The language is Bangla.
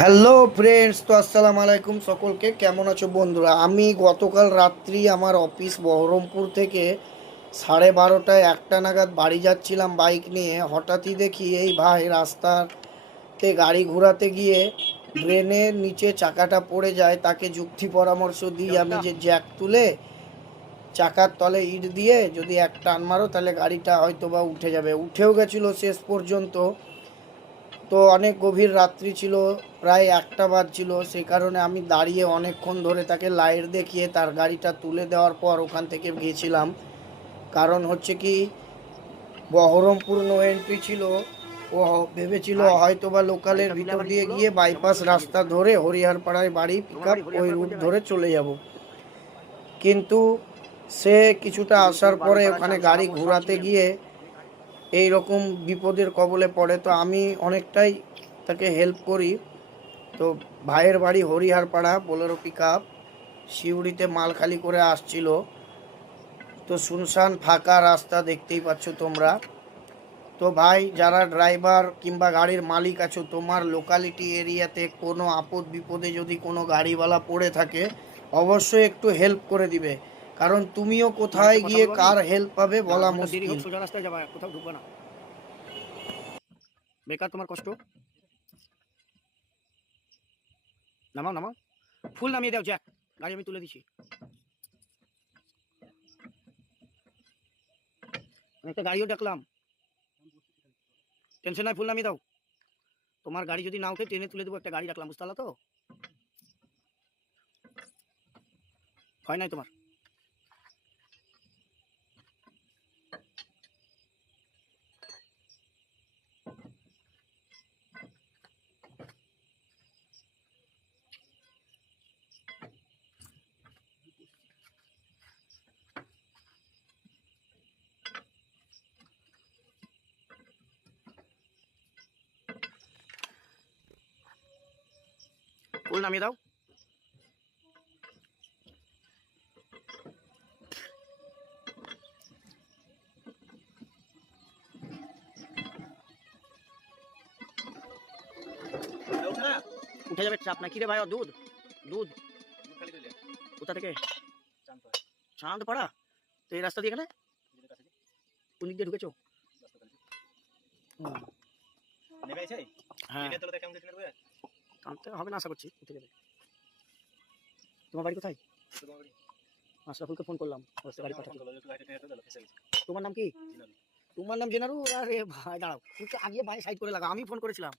হ্যালো ফ্রেন্ডস, তো আসসালামু আলাইকুম সকলকে। কেমন আছো বন্ধুরা? আমি গতকাল রাত্রি আমার অফিস বহরমপুর থেকে 12:30টায় একটা নাগাদ বাড়ি যাচ্ছিলাম বাইক নিয়ে। হঠাৎই দেখি এই ভাই রাস্তাতে গাড়ি ঘোরাতে গিয়ে ড্রেনের নিচে চাকাটা পড়ে যায়। তাকে যুক্তি পরামর্শ দিই আমি যে জ্যাক তুলে চাকার তলে ইট দিয়ে যদি এক টান মারো তাহলে গাড়িটা হয়তো বা উঠে যাবে। উঠেও গেছিলো শেষ পর্যন্ত। তো অনেক গভীর রাত্রি ছিল, প্রায় একটা বাজছিল। সেই কারণে আমি দাঁড়িয়ে অনেকক্ষণ ধরে তাকে লাইট দেখিয়ে তার গাড়িটা তুলে দেওয়ার পর ওখান থেকে গিয়েছিলাম। কারণ হচ্ছে কি, বহরমপুর নো এন্ট্রি ছিল। ও ভেবেছিল হয়তো বা লোকালের ভিতর দিয়ে গিয়ে বাইপাস রাস্তা ধরে হরিহরপাড়ায় বাড়ি পিক আপ ওই রুট ধরে চলে যাব। কিন্তু সে কিছুটা আসার পরে ওখানে গাড়ি ঘোরাতে গিয়ে এই রকম বিপদের কবলে পড়ে। তো আমি অনেকটাই তাকে হেল্প করি। তো ভাইয়ের বাড়ি হরিহরপাড়া, বোলেরো পিক আপ সিউড়িতে মাল খালি করে আসছিল। তো শুনশান ফাঁকা রাস্তা দেখতেই পাচ্ছ তোমরা। তো ভাই, যারা ড্রাইভার কিংবা গাড়ির মালিক আছো, তোমার লোকালিটি এরিয়াতে কোনো আপদ বিপদে যদি কোনো গাড়িওয়ালা পড়ে থাকে, অবশ্যই একটু হেল্প করে দিবে। কারণ তুমিও কোথায় গিয়ে কার হেল্প পাবে বলা মুশকিল। সোজা রাস্তায় যাবা, কোথাও ঢুকবা না, বেকার তোমার কষ্ট। নামাও নামাও, ফুল নামিয়ে দাও জ্যাক, গাড়ি আমি তুলে দিচ্ছি। একটা গাড়িও দেখলাম, টেনশন নাই, ফুল নামিয়ে দাও। তোমার গাড়ি যদি না উঠে ট্রেনে তুলে দেবো, একটা গাড়ি রাখলাম, বুঝতে পারলা তো? হয় নাই তোমার? ফুল নামিয়ে দাও। উঠে যাবে, চাপ না। কি রে ভাই, দুধ দুধ কোথা থেকে? চাঁদ পাড়া। তো এই রাস্তা দিয়ে এখানে কোন দিক দিয়ে ঢুকেছো? হ্যাঁ, টানতে হবে না আশা করছি, উঠে যাবে। তোমার বাড়ি কোথায়? আশরাফুলকে ফোন করলাম, গাড়ি পাঠাতে। তোমার নাম কি? তোমার নাম জেনারু? আরে ভাই দাঁড়াও, তুমি তো আগে ভাই সাইড করে লাগা, আমি ফোন করেছিলাম।